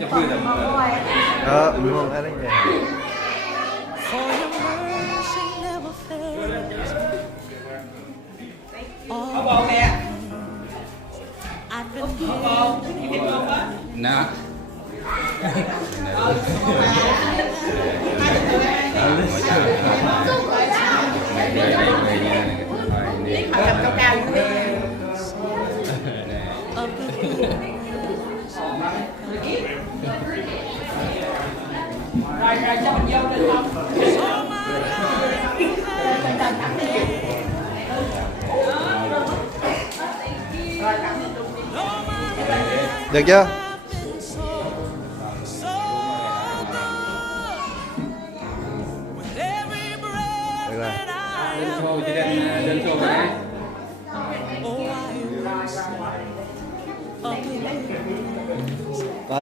Ngon đấy. For your mercy never fails. I've been Nè. Cao cao như thế. of the Rồi cho mình vô lên không? Được chưa?